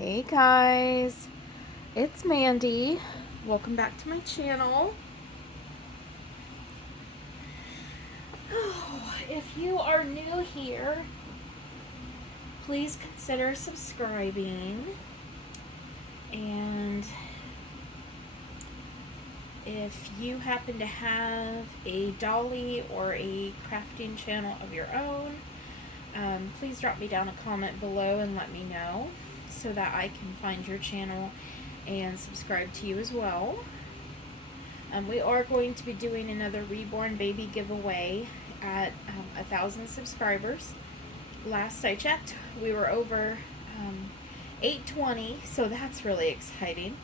Hey guys, it's Mandy. Welcome back to my channel. If you are new here, please consider subscribing. And if you happen to have a dolly or a crafting channel of your own, please drop me down a comment below and let me know so that I can find your channel and subscribe to you as well. We are going to be doing another reborn baby giveaway at 1,000 subscribers. Last I checked, we were over 820, so that's really exciting.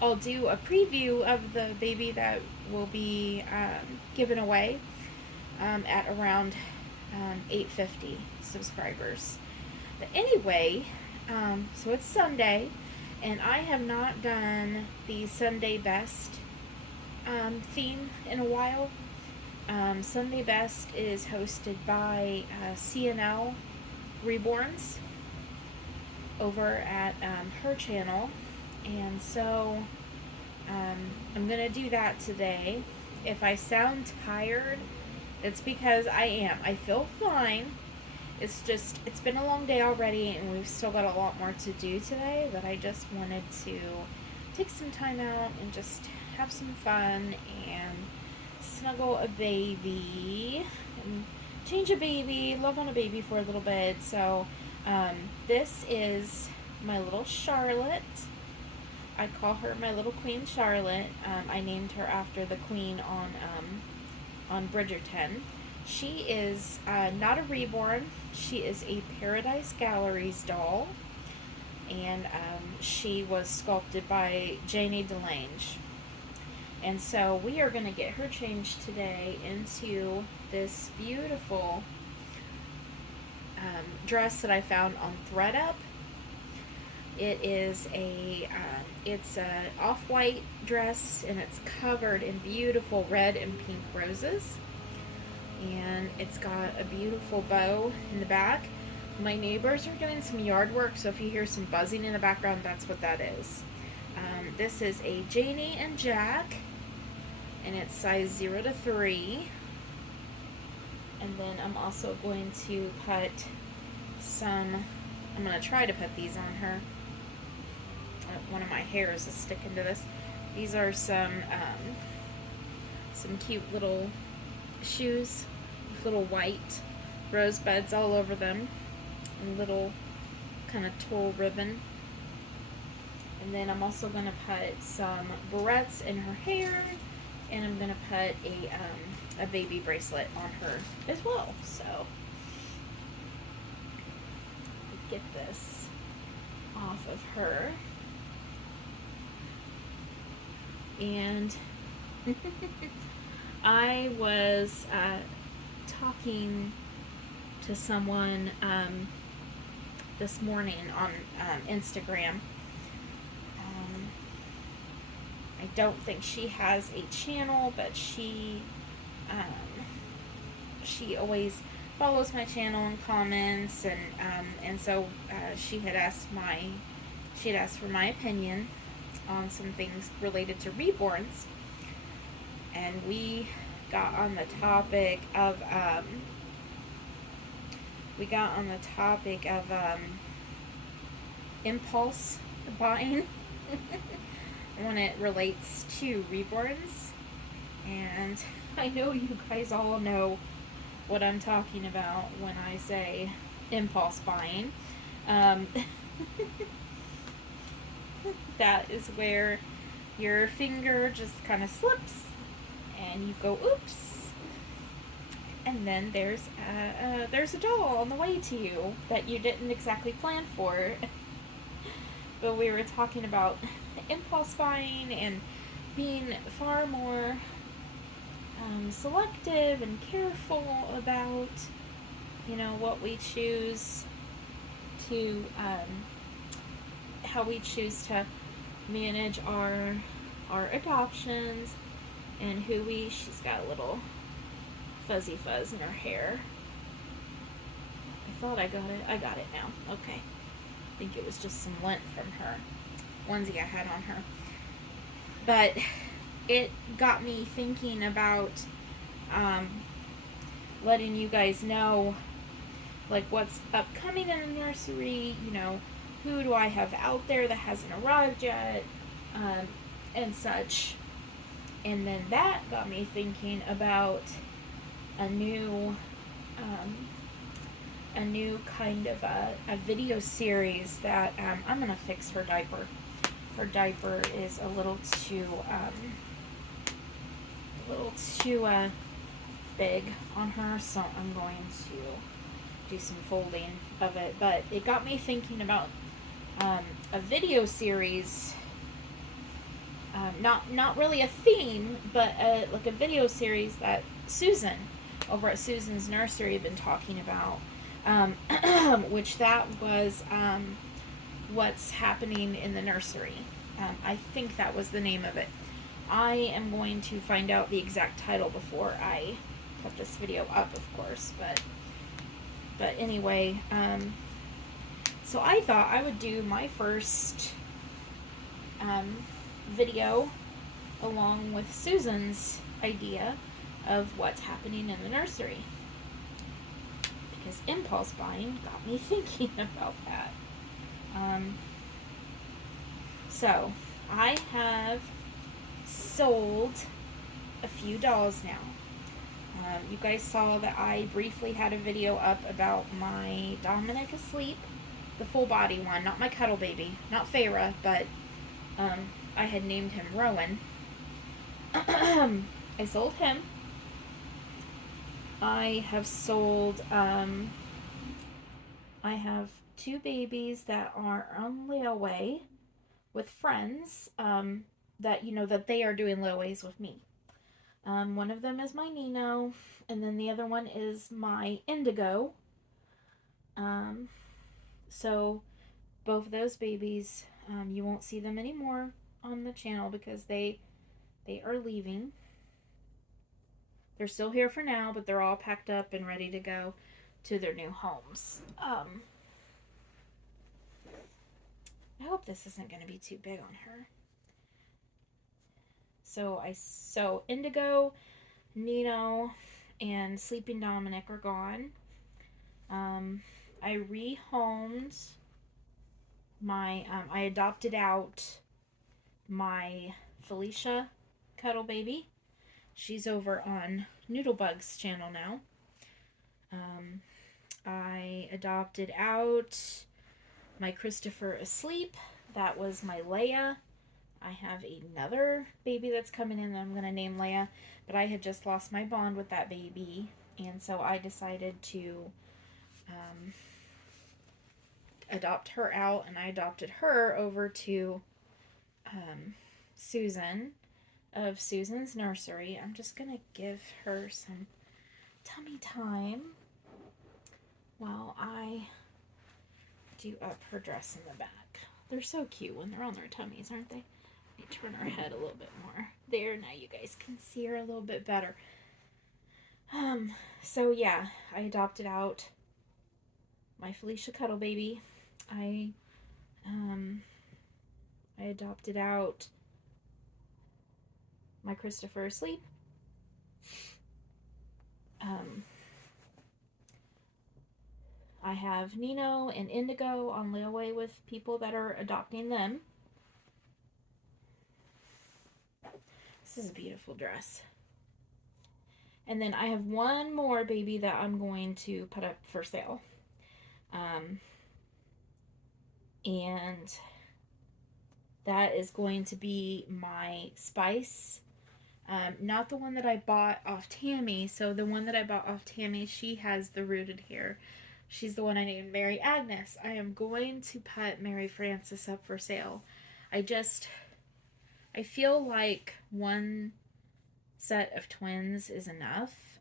I'll do a preview of the baby that will be given away at around 850 subscribers. But anyway, so it's Sunday, and I have not done the Sunday Best theme in a while. Sunday Best is hosted by CNL Reborns over at her channel, and so I'm gonna do that today. If I sound tired, it's because I am. I feel fine. It's just, it's been a long day already, and we've still got a lot more to do today, but I just wanted to take some time out and just have some fun and snuggle a baby and change a baby, love on a baby for a little bit. So this is my little Charlotte. I call her my little Queen Charlotte. I named her after the queen on Bridgerton. She is not a reborn. She is a Paradise Galleries doll, and she was sculpted by Janie DeLange. And so we are going to get her changed today into this beautiful dress that I found on ThreadUp. It is it's a off-white dress, and it's covered in beautiful red and pink roses. And it's got a beautiful bow in the back. My neighbors are doing some yard work, so if you hear some buzzing in the background, that's what that is. This is a Janie and Jack, and it's size 0 to 3. And then I'm also going to put some, I'm going to try to put these on her. One of my hairs is sticking to this. These are some cute little shoes with little white rosebuds all over them and little kind of tulle ribbon. And then I'm also going to put some barrettes in her hair, and I'm going to put a baby bracelet on her as well. So get this off of her. And I was talking to someone this morning on Instagram. I don't think she has a channel, but she always follows my channel and comments, and so she had asked for my opinion on some things related to reborns. And we got on the topic of impulse buying when it relates to reborns. And I know you guys all know what I'm talking about when I say impulse buying. That is where your finger just kind of slips and you go, oops, and then there's a doll on the way to you that you didn't exactly plan for. But we were talking about impulse buying and being far more selective and careful about, what we choose to, how we choose to manage our adoptions, and she's got a little fuzzy fuzz in her hair. I thought I got it. I got it now. Okay. I think it was just some lint from her onesie I had on her. But it got me thinking about um, letting you guys know, like, what's upcoming in the nursery, you know, who do I have out there that hasn't arrived yet, and such. And then that got me thinking about a new kind of a video series that I'm gonna fix her diaper. Her diaper is a little too big on her, so I'm going to do some folding of it. But it got me thinking about a video series. Not really a theme, but like a video series that Susan over at Susan's Nursery had been talking about, which that was what's happening in the nursery. I think that was the name of it. I am going to find out the exact title before I put this video up, of course, but anyway, so I thought I would do my first video along with Susan's idea of what's happening in the nursery, because impulse buying got me thinking about that. So I have sold a few dolls now. You guys saw that I briefly had a video up about my Dominic asleep, the full body one, not my cuddle baby, not Farah, but I had named him Rowan. I sold him. I have sold, I have 2 babies that are on layaway with friends, that, you know, that they are doing layaways with me. One of them is my Nino, and then the other one is my Indigo. So both of those babies, you won't see them anymore on the channel because they are leaving. They're still here for now, but they're all packed up and ready to go to their new homes. I hope this isn't going to be too big on her. So Indigo, Nino, and Sleeping Dominic are gone. I rehomed my, I adopted out my Felicia cuddle baby. She's over on Noodlebug's channel now. I adopted out my Christopher asleep. That was my Leia. I have another baby that's coming in that I'm going to name Leia, but I had just lost my bond with that baby, and so I decided to adopt her out, and I adopted her over to Susan of Susan's Nursery. I'm just going to give her some tummy time while I do up her dress in the back. They're so cute when they're on their tummies, aren't they? Let me turn her head a little bit more. There, now you guys can see her a little bit better. So yeah, I adopted out my Felicia cuddle baby. I adopted out my Christopher asleep. I have Nino and Indigo on layaway with people that are adopting them. This is a beautiful dress. And then I have one more baby that I'm going to put up for sale. And that is going to be my Spice. Not the one that I bought off Tammy. So the one that I bought off Tammy, she has the rooted hair. She's the one I named Mary Agnes. I am going to put Mary Frances up for sale. I feel like one set of twins is enough.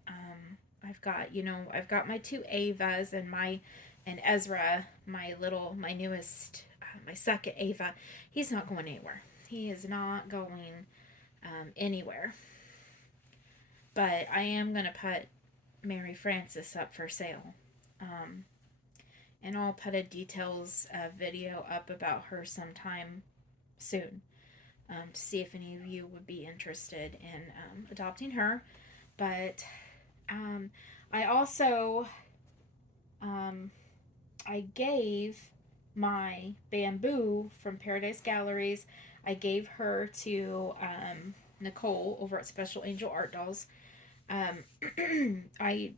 I've got my 2 Avas and Ezra, my newest, my second Ava. He's not going anywhere. He is not going anywhere. But I am going to put Mary Frances up for sale. and I'll put a details video up about her sometime soon, to see if any of you would be interested in adopting her. But I also I gave my bamboo from Paradise Galleries. I gave her to Nicole over at Special Angel Art Dolls. I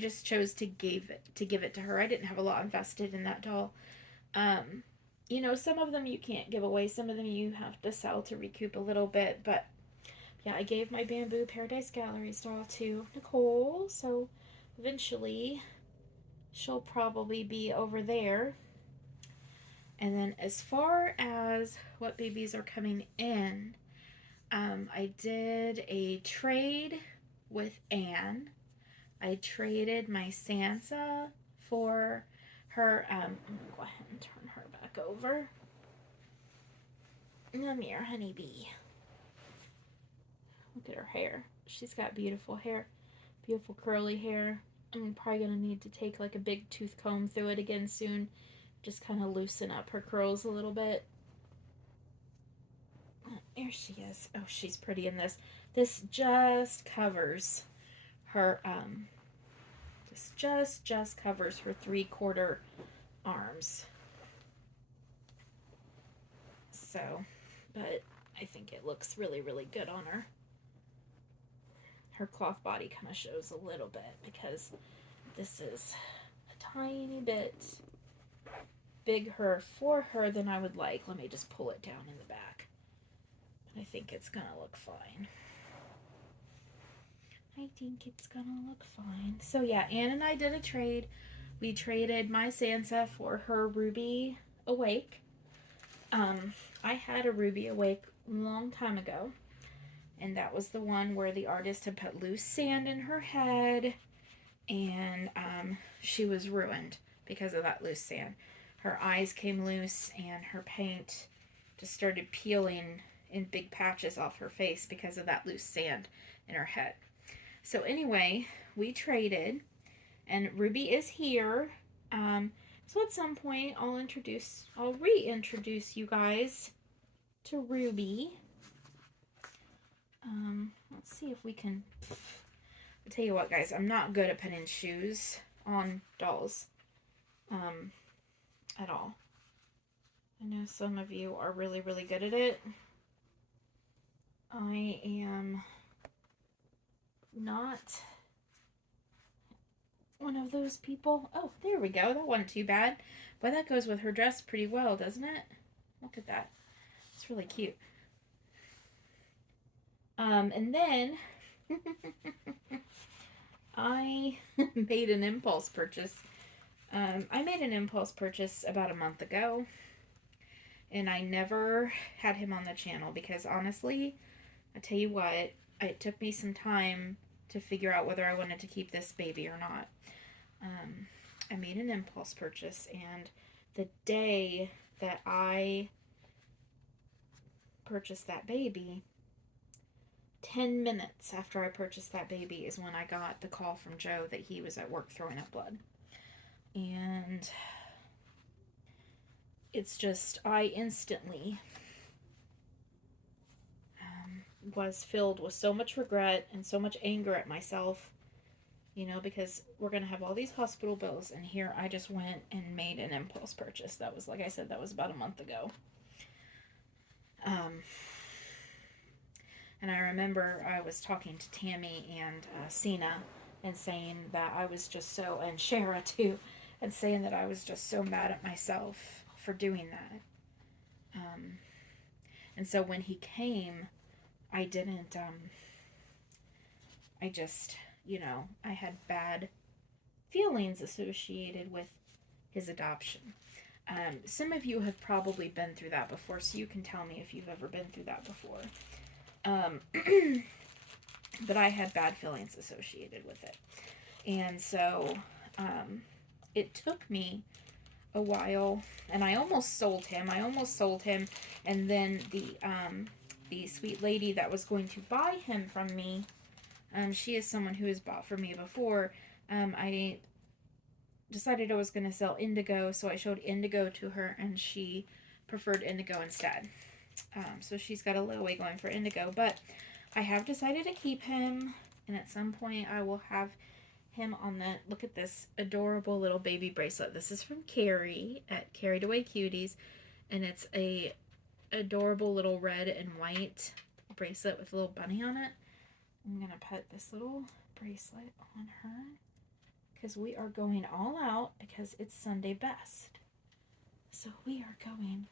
just chose to give it to her. I didn't have a lot invested in that doll. Some of them you can't give away. Some of them you have to sell to recoup a little bit. But yeah, I gave my bamboo Paradise Galleries doll to Nicole. So eventually she'll probably be over there. And then as far as what babies are coming in, I did a trade with Anne. I traded my Sansa for her. I'm going to go ahead and turn her back over. Come here, honeybee. Look at her hair. She's got beautiful hair. Beautiful curly hair. I'm probably going to need to take like a big tooth comb through it again soon. Just kind of loosen up her curls a little bit. There she is. Oh, she's pretty in this. This just covers her, this just covers her 3/4 arms. So, but I think it looks really, really good on her. Her cloth body kind of shows a little bit because this is a tiny bit bigger for her than I would like. Let me just pull it down in the back. I think it's gonna look fine. I think it's gonna look fine. So yeah, Anne and I did a trade. We traded my Sansa for her Ruby Awake. I had a Ruby Awake a long time ago, and that was the one where the artist had put loose sand in her head, and she was ruined because of that loose sand. Her eyes came loose, and her paint just started peeling in big patches off her face because of that loose sand in her head. So anyway, we traded, and Ruby is here. So at some point, I'll reintroduce you guys to Ruby. Let's see if we can. I'll tell you what, guys, I'm not good at putting shoes on dolls, at all. I know some of you are really, really good at it. I am not one of those people. Oh, there we go. That wasn't too bad. But that goes with her dress pretty well, doesn't it? Look at that. It's really cute. And then I made an impulse purchase. I made an impulse purchase about a month ago, and I never had him on the channel because honestly, I tell you what, it took me some time to figure out whether I wanted to keep this baby or not. I made an impulse purchase, and the day that I purchased that baby, 10 minutes after I purchased that baby is when I got the call from Joe that he was at work throwing up blood. And it's just, I instantly was filled with so much regret and so much anger at myself, because we're going to have all these hospital bills, and here I just went and made an impulse purchase. That was, like I said, that was about a month ago. And I remember I was talking to Tammy and Cena and saying that I was just so, and Shara too, and saying that I was just so mad at myself for doing that. And so when he came, I didn't, I just, I had bad feelings associated with his adoption. Some of you have probably been through that before, so you can tell me if you've ever been through that before. But I had bad feelings associated with it. And so it took me a while, and I almost sold him. And then the sweet lady that was going to buy him from me, she is someone who has bought from me before. decided I was going to sell indigo, so I showed indigo to her, and she preferred indigo instead. So she's got a layaway going for indigo, but I have decided to keep him, and at some point I will have him on the, look at this adorable little baby bracelet. This is from Carrie at Carried Away Cuties, and it's a adorable little red and white bracelet with a little bunny on it. I'm going to put this little bracelet on her because we are going all out because it's Sunday best. So we are going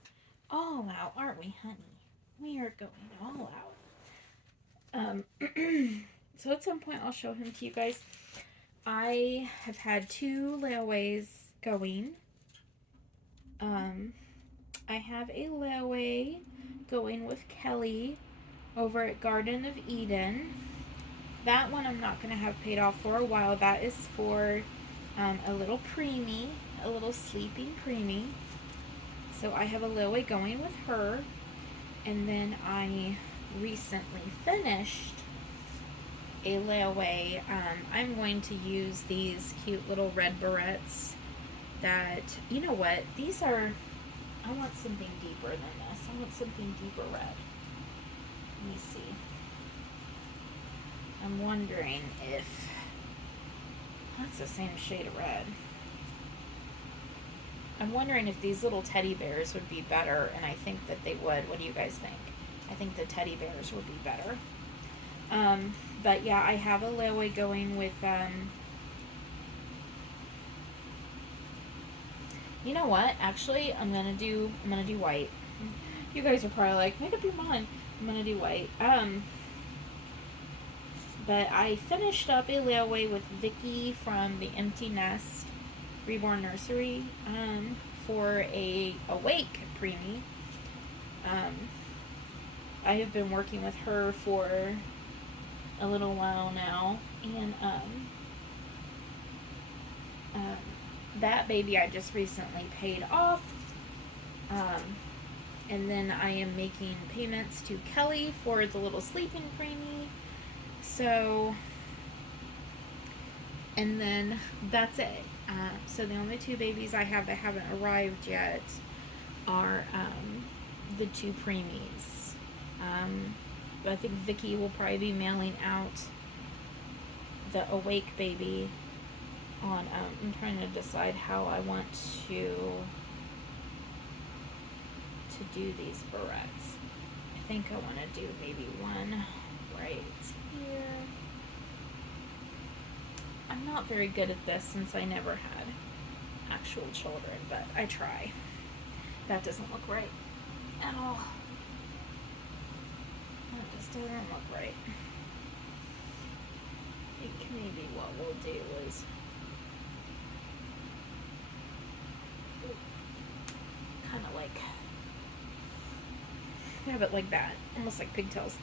all out, aren't we, honey? We are going all out. So at some point I'll show him to you guys. I have had 2 layaways going. I have a layaway going with Kelly over at Garden of Eden. That one I'm not going to have paid off for a while. That is for a little preemie, a little sleeping preemie. So I have a layaway going with her. And then I recently finished a layaway. I'm going to use these cute little red barrettes that, you know what, these are, I want something deeper than this. I want something deeper red. Let me see. I'm wondering if that's the same shade of red. I'm wondering if these little teddy bears would be better, and I think that they would. What do you guys think? I think the teddy bears would be better. But yeah, I have a layaway going with, you know what? Actually, I'm gonna do white. You guys are probably like, make up your mind. I'm gonna do white. But I finished up a layaway with Vicky from the Empty Nest Reborn Nursery for a awake preemie. I have been working with her for a little while now, and that baby I just recently paid off, and then I am making payments to Kelly for the little sleeping preemie. So, and then that's it. So the only 2 babies I have that haven't arrived yet are the 2 preemies. I think Vicky will probably be mailing out the awake baby on, I'm trying to decide how I want to do these barrettes. I think I want to do maybe one right here. I'm not very good at this since I never had actual children, but I try. That doesn't look right at all. That just doesn't look right. I think maybe what we'll do is kind of like have it like that, almost like pigtails.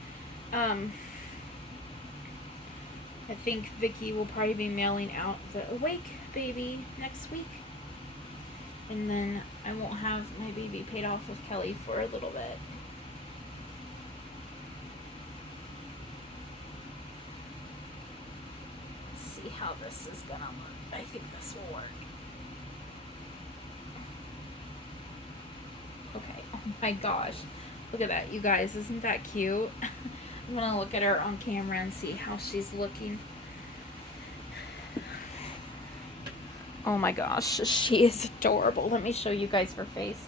I think Vicky will probably be mailing out the awake baby next week. And then I won't have my baby paid off with Kelly for a little bit. Let's see how this is gonna look. I think this will work. Okay, oh my gosh. Look at that, you guys. Isn't that cute? I'm gonna look at her on camera and see how she's looking. Oh my gosh, she is adorable. Let me show you guys her face.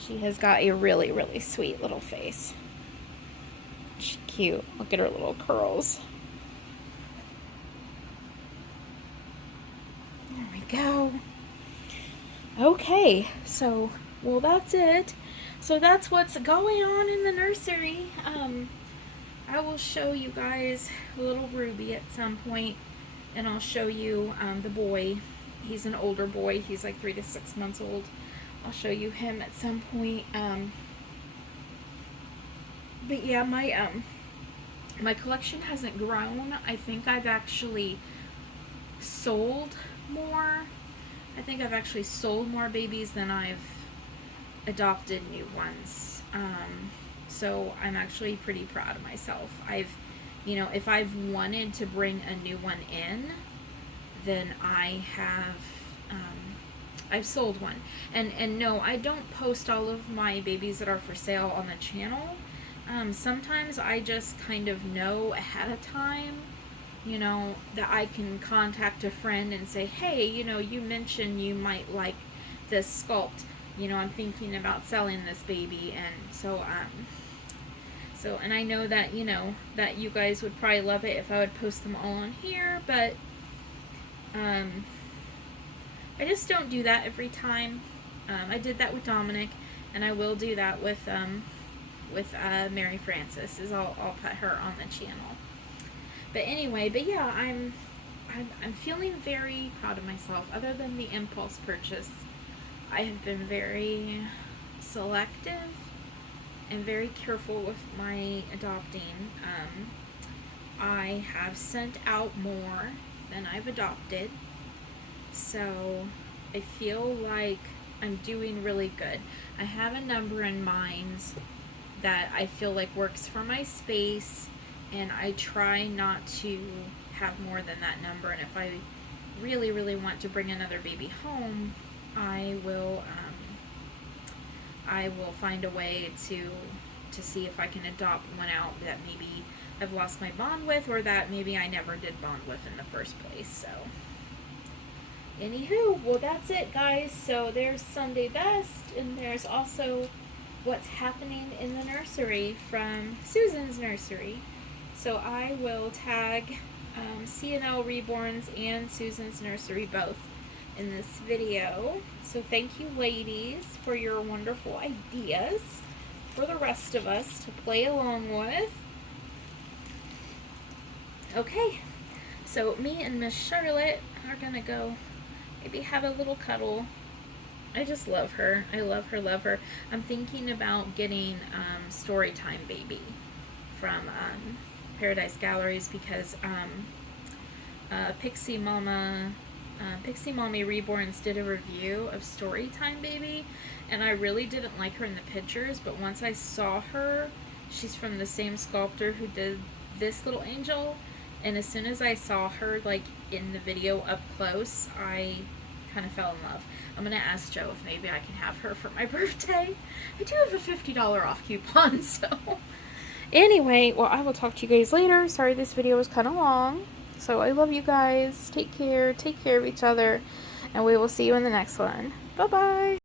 She has got a really, really sweet little face. She's cute. Look at her little curls. There we go. Okay, so, well, that's it. So that's what's going on in the nursery. I will show you guys little Ruby at some point, and I'll show you the boy. He's an older boy. He's like 3 to 6 months old. I'll show you him at some point. But yeah, my collection hasn't grown. I think I've actually sold more. I think I've actually sold more babies than I've adopted new ones. So I'm actually pretty proud of myself. If I've wanted to bring a new one in, then I have I've sold one. And no, I don't post all of my babies that are for sale on the channel. Sometimes I just kind of know ahead of time, you know, that I can contact a friend and say, hey, you know, you mentioned you might like this sculpt. You know, I'm thinking about selling this baby. And so, and I know that, you know, that you guys would probably love it if I would post them all on here, but I just don't do that every time. I did that with Dominic, and I will do that with Mary Frances. I'll put her on the channel. But anyway, but yeah, I'm feeling very proud of myself. Other than the impulse purchase, I have been very selective and very careful with my adopting. I have sent out more than I've adopted, so I feel like I'm doing really good. I have a number in mind that I feel like works for my space, and I try not to have more than that number. And if I really, really want to bring another baby home, I will find a way to see if I can adopt one out that maybe I've lost my bond with, or that maybe I never did bond with in the first place. So anywho, well, that's it, guys. So there's Sunday Best, and there's also what's happening in the nursery from Susan's nursery. So I will tag CNL Reborns and Susan's nursery both in this video. So thank you, ladies, for your wonderful ideas for the rest of us to play along with. Okay, so me and Miss Charlotte are gonna go maybe have a little cuddle. I just love her. I love her, love her. I'm thinking about getting Storytime Baby from Paradise Galleries, because Pixie Mommy Reborns did a review of Storytime Baby, and I really didn't like her in the pictures, but once I saw her, she's from the same sculptor who did this little angel, and as soon as I saw her like in the video up close, I kind of fell in love. I'm gonna ask Joe if maybe I can have her for my birthday. I do have a $50 off coupon, so anyway, well, I will talk to you guys later. Sorry this video was kind of long. So I love you guys. Take care of each other, and we will see you in the next one. Bye-bye.